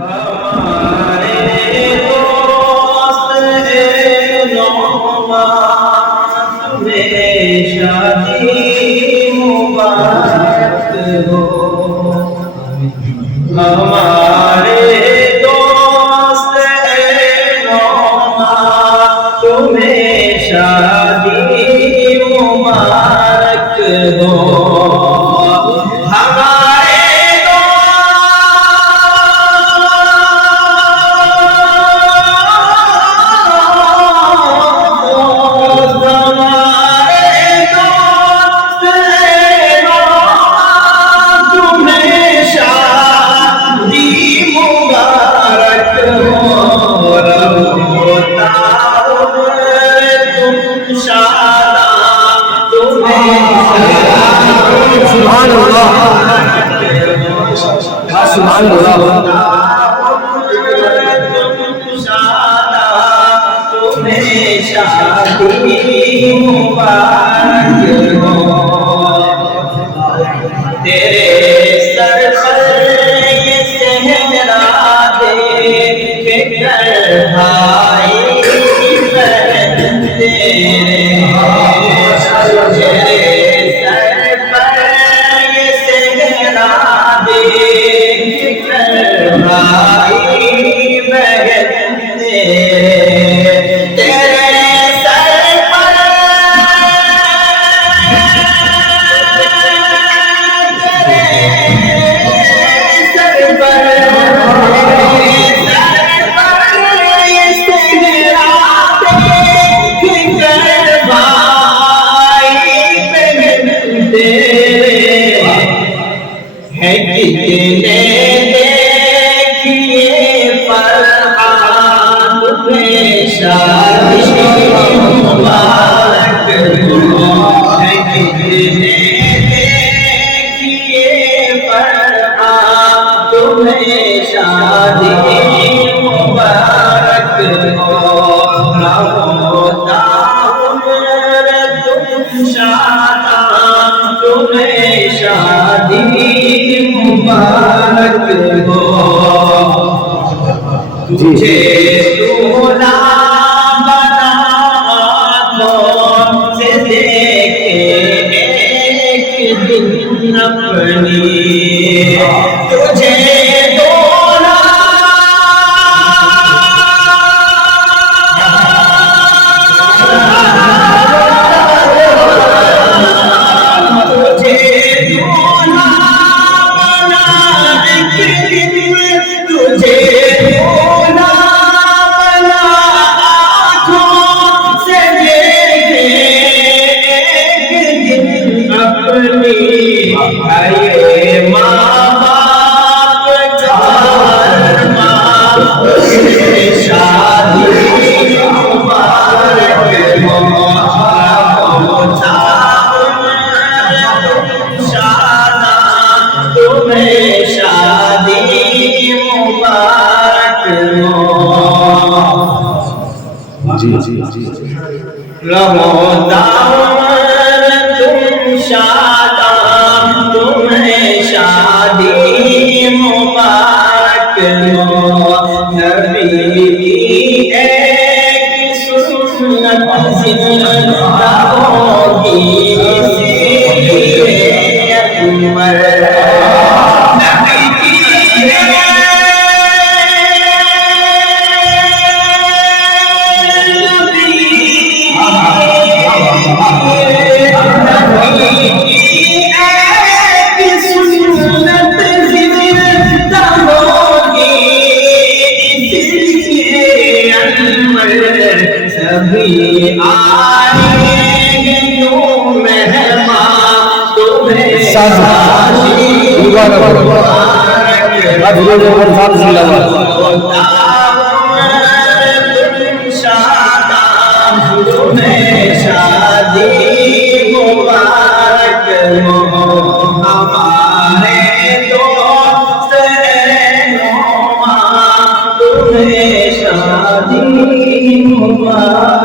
हमारे दोस्त तुम्हें शादी मुबारक हो। हमारे दोस्त तुम्हें शादी मुबारक हो। सुभान अल्लाह, सुभान अल्लाह। तुम्हें शादी मुबारक हो। तेरे सर पर ये सेहरा देखकर भाई बहन तेरे भाई बहन तेरे सर पर ये सेहरा देखकर भाई बहन तेरे है कितने शादी मुबारक हो। है कितने देखिए फरहा तुम्हें शादी मुबारक हो। होता उम्र तुम शादा तुम्हें शादी मुबारक हो। तुझे दूल्हा बना आँखों से देखे एक दिन अपनी। तुझे दूल्हा बना एक दिन तुझे माँ बाप शादी मुबारक हो। शादा तुम्हें शादी मुबारक हो। जी जी जी रहो तुम शादा तुम्हें शादी मुबारक हो। नबी की एक सुन्नत जिंदा होगी इसीलिए उम्र नबी की सभी आएंगे यूं मेहमान तुम्हें शादी मुबारक शादा तुम्हें शादी मुबारक हो। हमारे दोस्त तुम्हें शादी मुबारक